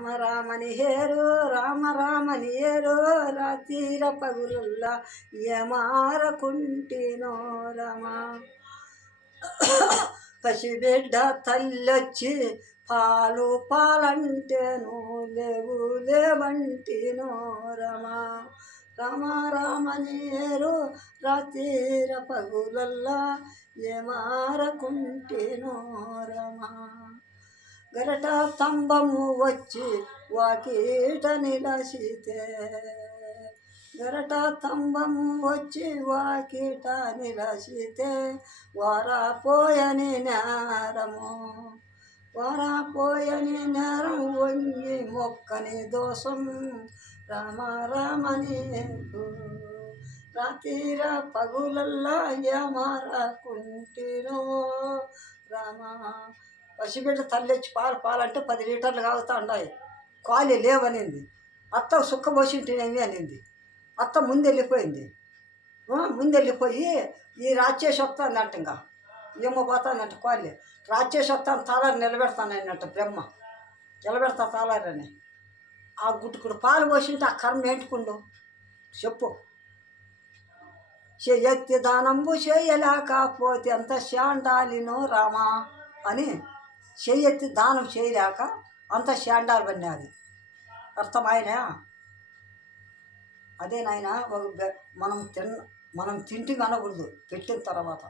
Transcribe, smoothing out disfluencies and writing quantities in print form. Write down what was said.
రామ రామని హేరు రామ రామని ఏరు రాతీర పగులుల్లా ఏమారకుంటినో రమ పసిబిడ్డ తల్లొచ్చి పాలు పాలంటేను లేవు లేవంటినో రమ రామ రామని ఏరు రాతీర పగులల్లా ఏమారకుంటినో రమ గరట స్తంభము వచ్చి వాకీట నిలసితే గరట స్తంభము వచ్చి వాకీట నిలసితే వారాపోయని నేరము వారాపోయని నేరం వంగి మొక్కని దోషం రామ రామని రాతీర పగులల్లా ఏమారకుంటినో రామ పసిబిడ్డ తల్లిచ్చి పాలంటే 10 లీటర్లు కాగుతా ఉన్నాయి. కాలి లేవనింది. అత్త సుక్క పోసింటేనేమి అనింది. అత్త ముందెళ్ళిపోయింది. ముందెళ్ళిపోయి ఈ రాచేసి వస్తుందంట. ఇంకా ఏమో పోతానంట కాలి రాచేసి వస్తాను తాళారు నిలబెడతానన్నట్టు బ్రహ్మ నిలబెడతా తాళారని. ఆ గుట్టుకుడు పాలు పోసింటే ఆ కర్మ ఏంటుకుండు చెప్పు. చెయ్యెత్తి దానంబు చేయలేకపోతే ఎంత శాండాలినో రామా అని చెయ్యెత్తి దానం చేయలేక అంత శాండాలు పడినది. అర్థమాయన అదే నాయన మనం తింటే అనకూడదు పెట్టిన తర్వాత.